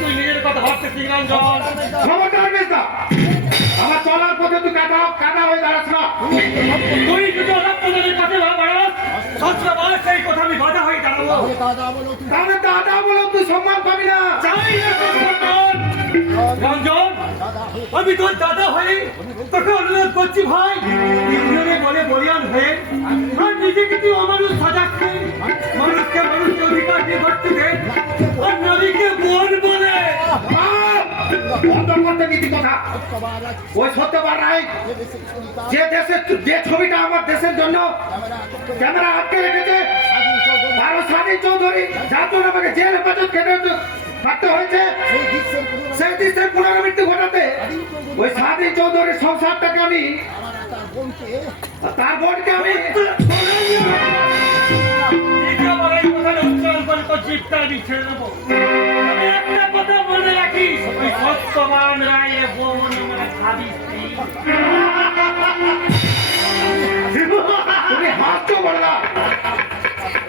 তুই নিজের কথা ভাবতেছিস রঞ্জন। খবরদার মেজদা, আমার চলার পথে তুই কাদা হয়ে দাঁড়াস না। তুই যদি অনাত্মদের পথে না দাঁড়াস, সত্যবার সেই কথা আমি বাধা হয়ে দাঁড়াবো। তাহলে দাদা বলো তুই সম্মান পাবি না। চাই না তোর সম্মান। রঞ্জন, আমি তোর দাদা হয়ে তোকে অনুরোধ করছি ভাই, ইন্দ্রিয়ে বলে বলিয়ান হয়ে আর নিজেকে তুই অমানুষ সাজাচ্ছে। মানুষকে মানুষকে অধিকার দিয়ে ভর্তি দে আর নদীকে বোন বলে। বন্ধ করতে নীতি কথা। ওই সত্যবার রায় যে ছবিটা আমার দেশের জন্য ক্যামেরা আটকে রেখেছে, আরো স্বাধীন চৌধুরী, যার জন্য আমাকে জেল হেফাজত খেতে থাকতে হয়েছে, সেই দৃশ্যের পুনরাবৃত্তি ঘটাতে ওই স্বাধীন চৌধুরীর সংসারটাকে আমি তার বোনকে আমি জীবটা আমি ছেড়ে দেবো। একটা কথা মনে রাখিস, ওই সত্যবান রায়ের বোন আমার ভাবি স্ত্রী। তুমি হাসছো বললা।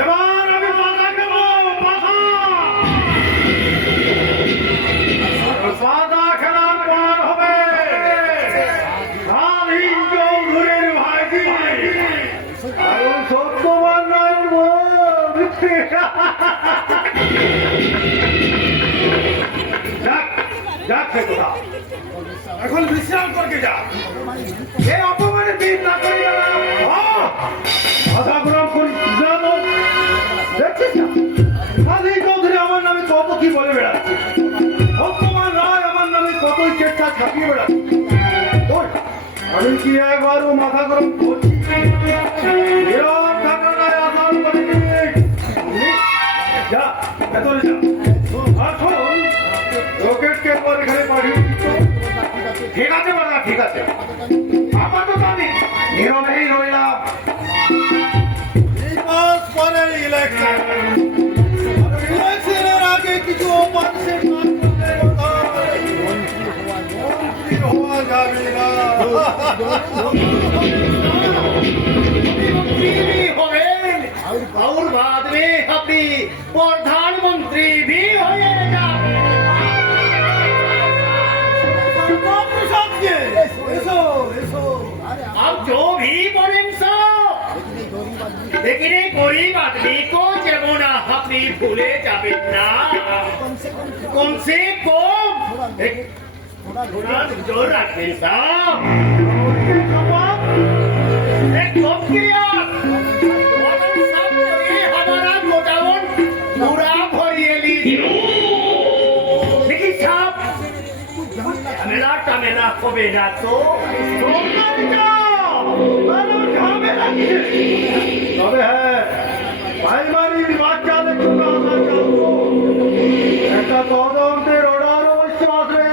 এবার আমি বাধা দেব, বাধা খেলার পর হবে স্বাধীন চৌধুরীর ভাইজি আর সত্যবান রায়ের বোন। এখন বিশ্রাম করতে যা, এই অপমানে দিন না করি কথা গ্রহণ করি। দেখছিস স্বাধীন চৌধুরী আমার নামে কত কি বলে বেড়াচ্ছে, অপমান রায় আমার নামে কতই চেষ্টা ছাপিয়ে বেড়াচ্ছে। আমি কি একবারও মাথা গরম করছি? নীরব ঘটনায় আদান করে যা, ভেতরে যা। আর শোন, রকেটকে একবার এখানে পাঠিয়ে দিচ্ছ। ঠিক আছে বাবা, ঠিক আছে। আপাতত আমি নীরবেই রইলাম। পরে ইলেকশন, ইলেকশনের আগে কিছু মানুষের মন্ত্রী হওয়া যাবে না। और बाद में अपनी प्रधानमंत्री भी होएगा। अब जो भी बोलें सो, लेकिन एक गरीब आदमी को जब ना अपनी भूले जावे ना, कम से कम थोड़ा जोर रखें साहब। एक कम किया हमारा गोडाउन पूरा भरिए ली, लेकिन साहब झमेला হবে না তো। তবে হ্যাঁ, প্রাইমারির বাচ্চাদের জন্য আশা চালবো, একটা তদন্তের অর্ডার অবশ্য আসবে।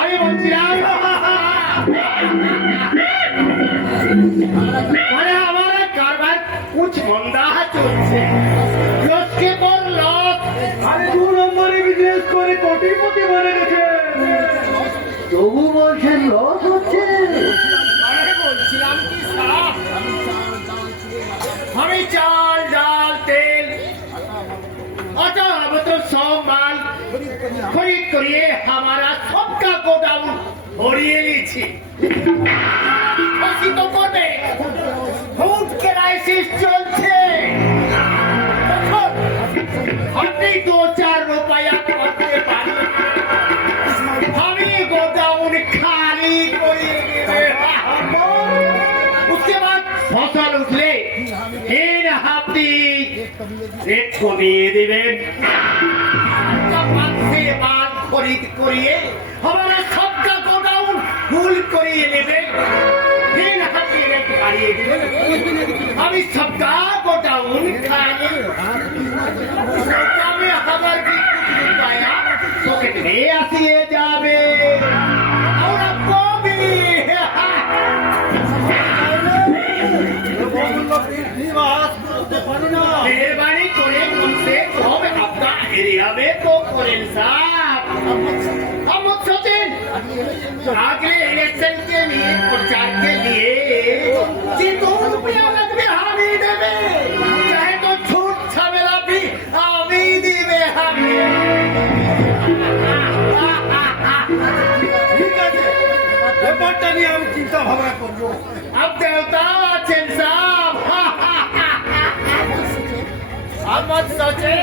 আমি বলছিলাম মানে আমার কারবার কুছ মন্দা চলছে, লসকে পর লস। আরে 2 নম্বরে বিজনেস করে কোটিপতি বনে গেছে, তবু বলছেন লস হচ্ছে। বলছিলাম কি সাহব, আমি চাল ডাল তেল আটা तो सब माल खरीद करिए हमारा सबका गोडाउन भरिए लीची। तो कोटे फूड क्राइसिस चलছে, हमने 2-4 रुपया करते पारी, हमें गोडाउन खाली करिए देवे। उसके बाद फसल उठले फिर हाथी रेट कमिए देवें। से माल खरीद करिए हमारा सबका गोडाउन फुल करिए लेवे, फिर हाथी रेट बढ़िए देवें। अभी सबका गोडाउन खाली में हमारे की कुछ रुपया तो कितने आसिए जावे और आपको भी मेहरबानी करे तुमसे कम आपका एरिया में तो करें साहब। हम सोचें अगले इलेक्शन के लिए प्रचार के लिए कि 2 रुपया लगभग हामी देवे। নিয়ে আমি চিন্তা ভাবনা করবো। अब देवता आছেন साहब अब मत सोचे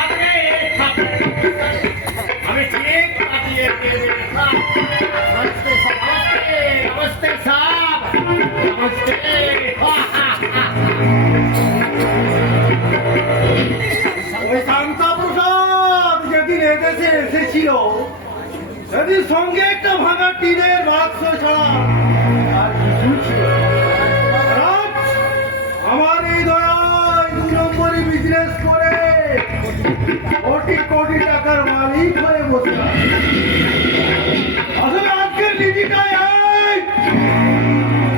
आपने हमें ठीक काटिए नमस्ते नमस्ते साहब नमस्ते ওই শান্তা প্রসাদ যেদিন এদেশে এসেছিল সেদিন সঙ্গে একটা ভাঙা টিনের বাক্স ছাড়া আর কিছু ছিল না। আজ আমার এই দয়ায় 2 নম্বরে বিজনেস করে কোটি কোটি টাকার মালিক হয়ে বসে আছে। আসলে আজকের নীতিটা এই,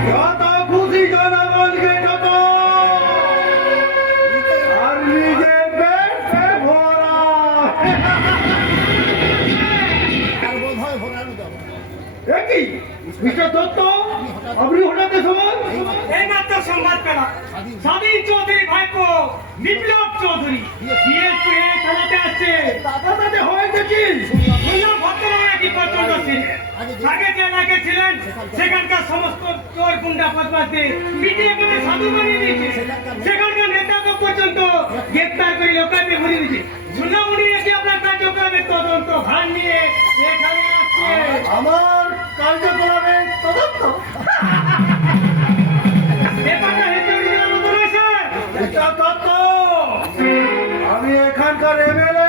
যত খুশি জনগণকে যত আর নিজের পেটে ভরা। একই মিস্টার দত্ত, আপনি হঠাৎ সময় এই মাত্র সংবাদ পেলাম স্বাধীন চৌধুরী ভাইপো বিপ্লব চৌধুরী বিএসপি খেলাতে আসছে। তাতে হয়েছে কি? শুনলাম ভদ্রলোক কি প্রচন্ড ছিলেন, আগে যে এলাকে ছিলেন সেখানকার সমস্ত চোর গুন্ডা বদমাশদের মিটিয়ে করে সাধু বানিয়ে দিয়েছে, সেখানকার নেতাকে পর্যন্ত গ্রেপ্তার করে লোকাতে ঘুরিয়ে দিয়েছে। শুনলাম উনি নাকি আপনার কার্যক্রমের তদন্ত ভার নিয়ে এখানে আসছে। আমার কার্যকলাপের তদন্ত ব্যাপারটা হেঁটে উঠে গেল তো নয় স্যার? মিস্টার দত্ত, আমি এখানকার এমএলএ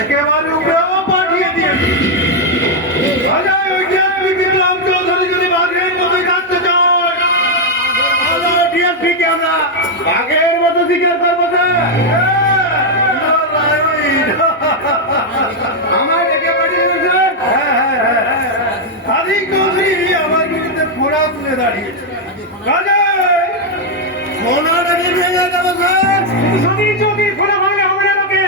একেবারে উপরেও পাঠিয়ে দিয়েছি। রাজা ঐতিহাসিক বিপ্লব চৌধুরী যদি বাঘের মতো কাটতে চায়, রাজা ঐতিহাসিককে আমরা বাঘের মতো শিকার করবো স্যার। আমার ডেকে পাঠিয়ে দেবেন স্যার। স্বাধীন চৌধুরী আমার বিরুদ্ধে ফোড়া তুলে দাঁড়িয়েছে। রাজা ফোনাটা নিভিয়ে দেবো স্যার। স্বাধীন চৌধুরী ফোনা ভাঙলে হবে না লোকে।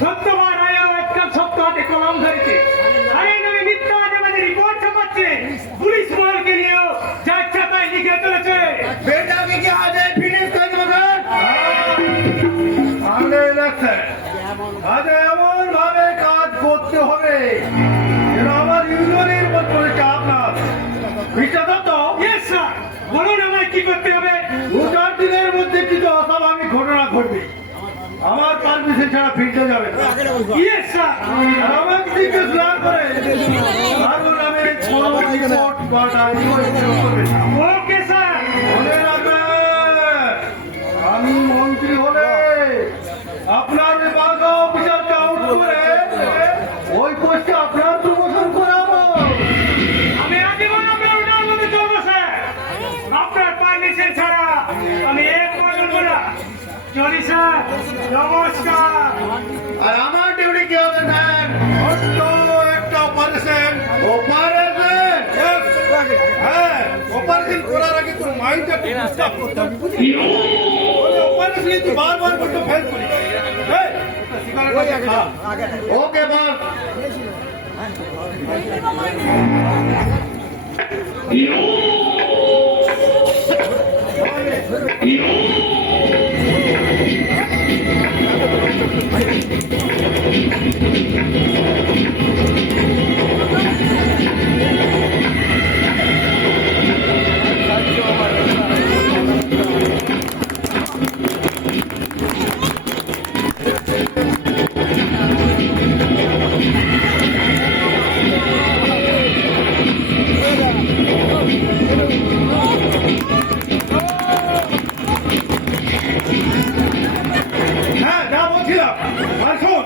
সত্যবার রায়ও আজকাল সত্য হাতে কলম ধরেছে। আর এই নামে মিথ্যা আজেবাজে রিপোর্ট ছাপাচ্ছে। পুলিশ মহলকে নিয়েও যা ইচ্ছা তাই লিখে চলেছে। বেটাকে কি আজ ফিনিশ করে দেবো স্যার? সামনে ইলেকশন, আজ এমন ভাবে কাজ করতে হবে যেন আমার ইউনিয়নের মধ্যে চাপ না আসে। মিস্টার দত্ত, ইয়েস স্যার, বলুন আমায় কি করতে হবে? 2-4 দিনের মধ্যে কিছু অস্বাভাবিক ঘটনা ঘটবে। আমার পারমিশন ছাড়া ফিরতে যাবে না। Yes sir. আর আমার দিকে স্নান করে কারো নামে কোনো রিপোর্ট বা ডায়েরি করবে না। Okay sir. মনে রাখবেন, আমি মন্ত্রী হলে আপনার বিভাগ অফিসারকে আউট করে ওই পোস্টে আপনার প্রমোশন করাবো। আমি আজীবন আপনার ওটার মধ্যে চলবো স্যার। আপনার পারমিশন ছাড়া আমি এক পা চলবো না। চলি স্যার, নমস্কার। আর আমার ডিউটি কি হবে স্যার? ছোট্ট একটা অপারেশন হ্যাঁ, অপারেশন করার আগে তোর মাইন্ডটা ডিস্টার্ব করতে হবে। অপারেশন তুই বারবার করতে ফেল করি। ওকে বস। হ্যাঁ, যা বলছিলাম। আর শোন,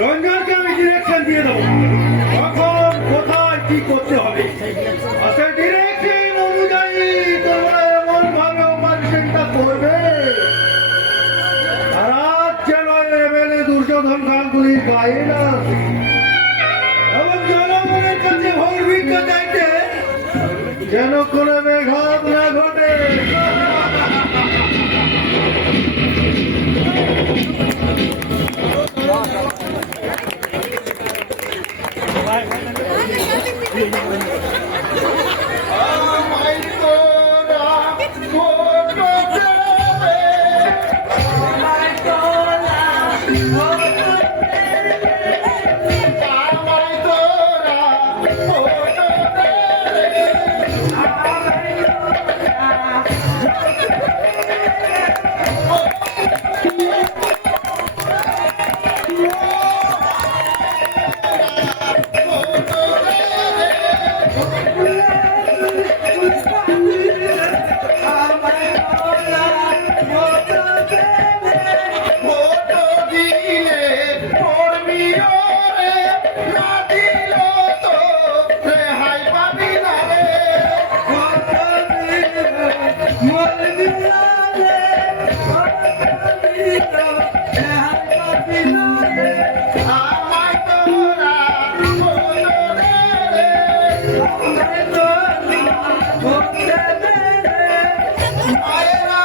রঞ্জনকে আমি ডিরেকশন দিয়ে দেবো কখন কোথায় কি করতে হবে। আর সেই ডিরেকশন অনুযায়ী তোমরা এমন ভাবে অপারেশনটা করবে আর আজ যেন এমএলএ দুর্যোধন গাঙ্গুলির গায়ে না আসে। এবং জনগণের কাছে ভোট ভিক্ষা চাইতে যেন কোনো মেঘাত না ঘটে। আমায় তোরা মায়েরা,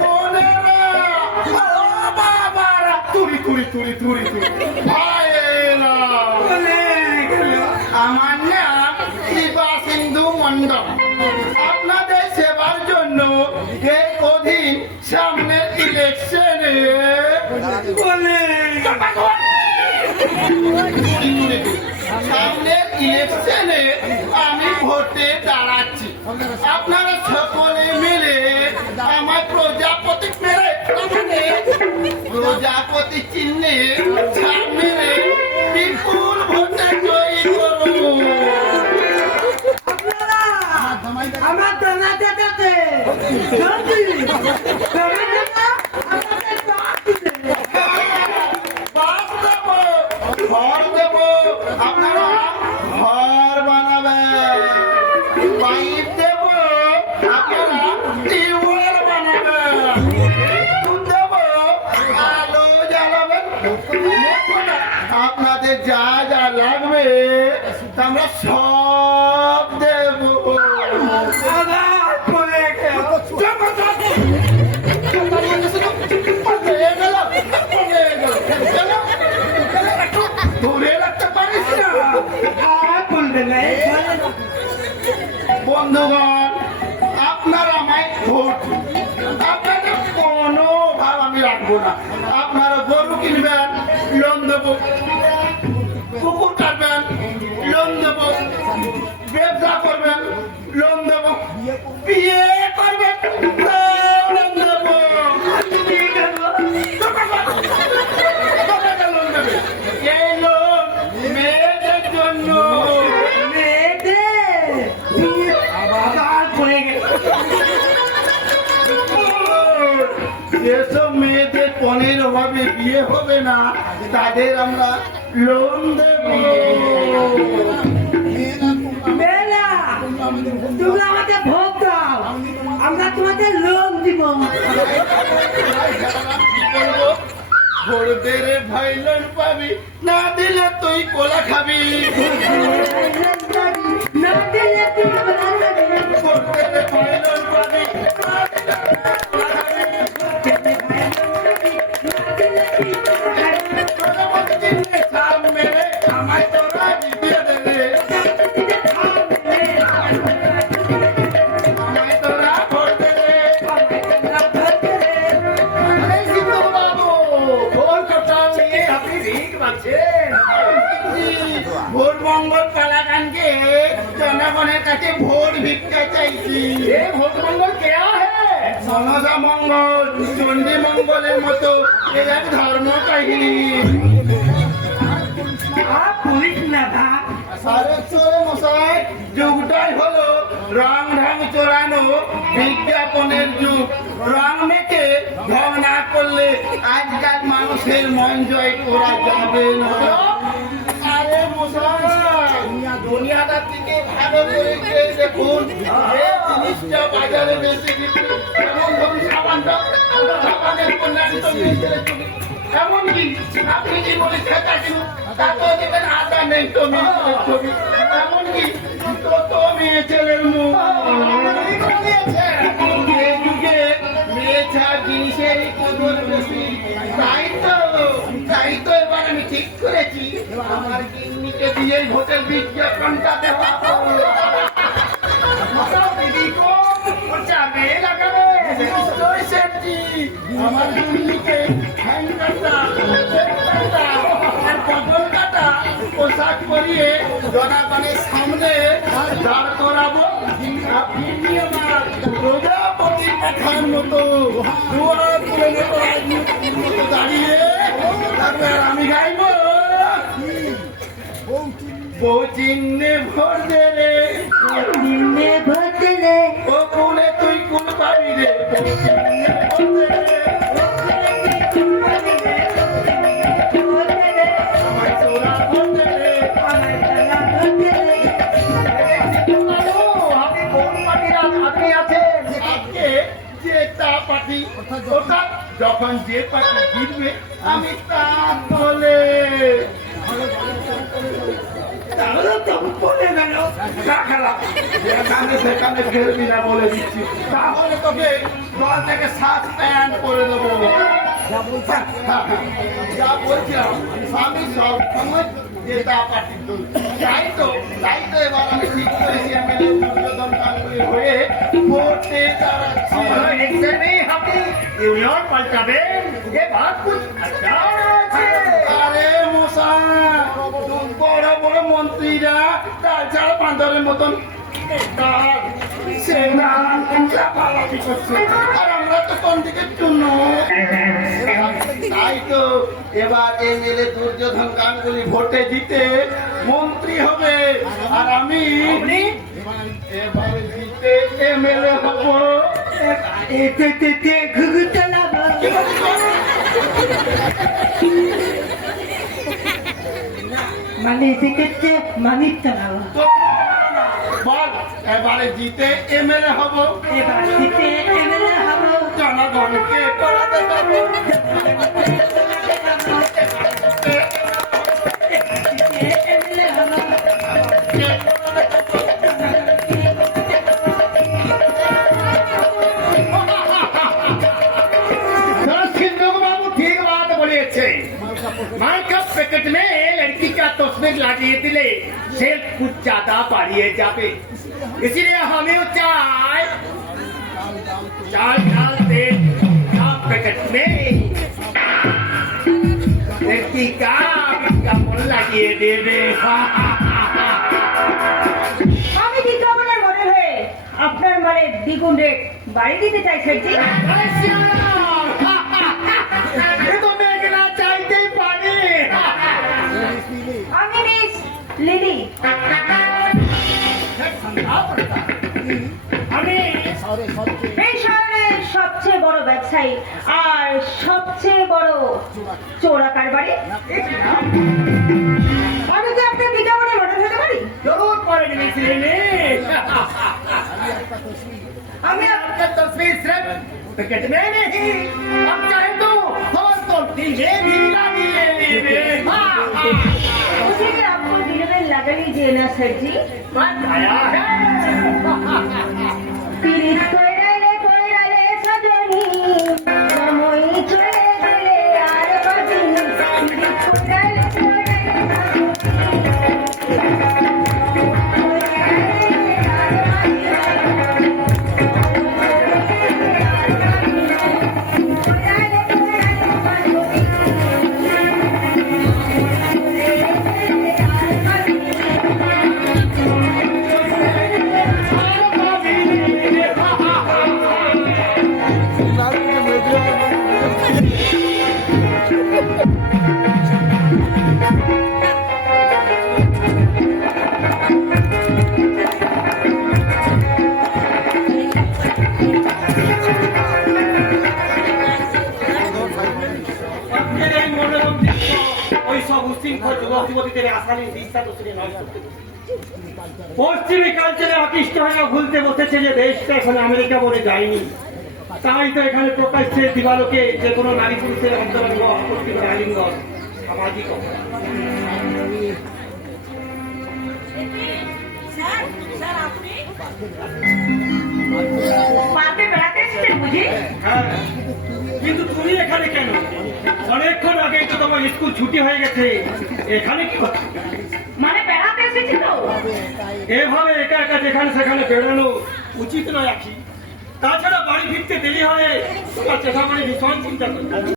বোনেরা, ও বাবারা, তুরি তুরি তুরি তুরি তুরি মায়েরা, আমার নাম শিবা সিন্ধু মন্ডল। আপনাদের সেবার জন্য এই অধীন সামনের ইলেকশনে সামনের ইলেকশনে আমি ভোটে দাঁড়াচ্ছি। আপনারা সকলে মিলে আমার প্রজাপতি মেরে প্রজাপতি চিহ্নে ছাপ মেরে বিপুল ভোটে জয়ী করুন। আমার দানা দেখাতে বাস দেবো, ঘর দেবো, আপনারা ঘর বানাবেন। পাইপ দেবো, আপনারা টিউবওয়েল বানাবেন। দুধ দেবো, আলো জ্বালাবেন। আপনাদের যা যা লাগবে আমরা সব দেবো। ধরে রাখতে পারিস না বন্ধুগণ, আপনারা আমায় ভোট দিন। আপনাদের কোনো ভাব আমি রাখবো না। আপনারা গরু কিনবেন, লোন দেবো। কুকুর কাটবেন, লোন দেবো। ব্যবসা করবেন, লোন দেবো। বিয়ে করবেন, লোন দেবো। লোন দেবে। এই লোন মেয়েদের জন্য। যেসব মেয়েদের পণের অভাবে বিয়ে হবে না তাদের আমরা লোন দেব। তুমি আমাকে ভোট দাও, আমরা তোমাকে লোন দিব। ভোট দে রে ভাই, লোন পাবি, না দিলে তুই কোলা খাবি। না দিলে তুমি কোলা খাবি। ভোট দে রে ভাই, লোন পাবি, না দিলে তুই কোলা খাবি। প্রজাপতি চিহ্নে ছাপ মেরে আমায় তোরা জিতিয়ে দেবে। আমায় তোরা ভোট দেবে। ভোট মঙ্গল পালাগানকে জনগণের কাছে ভোট ভিক্ষা চাইছি। ভোট মঙ্গল কে মনসা মঙ্গল, চণ্ডী মঙ্গলের মতো এই এক ধর্ম কাহিনী। পুলিশ না ভাব, মশাই, যুগটাই হলো রং ঢং চোরানো বিজ্ঞাপনের যুগ। রং মেখে ঢং না করলে আজকাল মানুষের মন জয় করা যাবে না। আরে মশাই, দুনিয়াটা থেকে ভালো করে খেয়ে দেখুন, যে জিনিসটা বাজারে বেশি বিক্রি, যেমন ধরুন সাবানটা, সাবানের কন্যাটি তো মিস্ত্রি চুরি। এমনকি আপনি কি বলে খেতা কিনুন, তাতেও দেখবেন আদা নেই তো মিস্ত্রির ছবি। এমনকি তো মেয়ে ছেলের মুখ। এই যুগে মেয়ে ছাড় জিনিসের কদর বেশি। তাই তো এবার আমি ঠিক করেছি আমার গিন্নিকে দিয়ে ভোটের বিজ্ঞাপনটা দেওয়া। আমার গিন্নিকে পোশাক পরিয়ে জনগণের সামনে দাঁড় করাবো। আপনি আমার প্রজাপতি পাখার মতো তুলে নেবো, দাঁড়িয়ে তারপর আমি গাইবো বউ চিহ্নে ভোট দে রে, নিম্নে ভোট দিলে ও কুলে তুই কুল পাবি রে। বউ চিহ্নে ভোট দে রে, আমায় তোরা ভোট দে রে। আপনি কোন পার্টির আদমি আছে? আজকে যে তা পার্টি, অর্থাৎ যখন যে পার্টি জিতবে আমি তার বলে তাহলে তো বলে গেল খারাপ যেখানে সেখানে খেলবি না বলে দিচ্ছি, তাহলে তোকে দল থেকে সাসপেন্ড করে দেবো। যা বলছিলাম আমি সব সময় জেতা পার্টির দল, তাই তো এবার আমি ঠিক করেছি এমএলএ দুর্যোধন গাঙ্গুলি হয়ে ভোটে দাঁড়াচ্ছি। ইউনিয়ন পাল্টাবেন এ বাত কুছ अच्छा আছে। আরে মশাই, বড় বড় মন্ত্রীরা তার ছাড়া বান্দরের মতন লাফালাফি করছে, আর আমরা তো কোন দিকে চুনো। তাই তো এবার এমএলএ দুর্যোধন গাঙ্গুলি ভোটে জিতে মন্ত্রী হবে, আর আমি এবারে জিতে এমএলএ হব। ঘুঘু চালাবো। মানে জিতেছে মানে চালাবো। বল এবারে জিতে এমএলএ হব, এবার জিতে এমএলএ হবো। জনগণকে পড়াতে পারবো। এমএলএ হবো। बाबू ठीक बात बोलिए। माँ का पैकेट में लड़की का तस्वीर লাগিয়ে দিলে सेल कुछ ज्यादा बढ़िए जाবে, इसीलिए हमें चाय चाल डाल दे पैकेट में लड़की का कपड़ লাগিয়ে দেবে। আমি বিজ্ঞাপনের মডেল হয়ে আপনার মানে দ্বিগুণ রেট বাড়িয়ে দিতে চাই সেটি। আমি মিস লিলি, এই শহরের সবচেয়ে বড় ব্যবসায়ী আর সবচেয়ে বড় চোরা কারবারি। আমি কি আপনার বিজ্ঞাপনের মডেল হতে পারি? जरूर पढ़ेंगे इसलिए আমি आपका तस्वीर सिर्फ पैकेट में नहीं, अब चाहे तो और तो टीवी भी लगी मुझे भी आपको दिल में लगा लीजिए ना सर जी। बात आया है। পিরিত কইরালে সজনী সময় চলে গেলে আর বাজিনি। পিরিত কইরালে আপনার এই মনোরম দৃশ্য ওই সব উশৃঙ্খল যুবক যুবতীদের আসামি দৃষ্টান্ত শুনে নষ্ট করতে। পশ্চিমী কালচারে আকৃষ্ট হয়ে ভুলতে বসেছে যে দেশটা এখন আমেরিকা বলে যায়নি, তাই তো এখানে প্রকাশ্যে দিবালোকে যে কোনো নারী পুরুষের অন্তরঙ্গ অপত্তিক আলিঙ্গন সামাজিক অপরাধ। পার্কে বেড়াতে এসেছেন বুঝি? হ্যাঁ, কিন্তু তুমি এখানে কেন? অনেকক্ষণ আগে তো তোমার স্কুল ছুটি হয়ে গেছে, এখানে কি করছো? মানে বেড়াতে এসেছি তো। এভাবে একা একা যেখানে সেখানে বেরোনো উচিত নয় আখি। তাছাড়া বাড়ি ফিরতে দেরি হয়, তোমার চেষ্টা করে ভীষণ চিন্তা করি।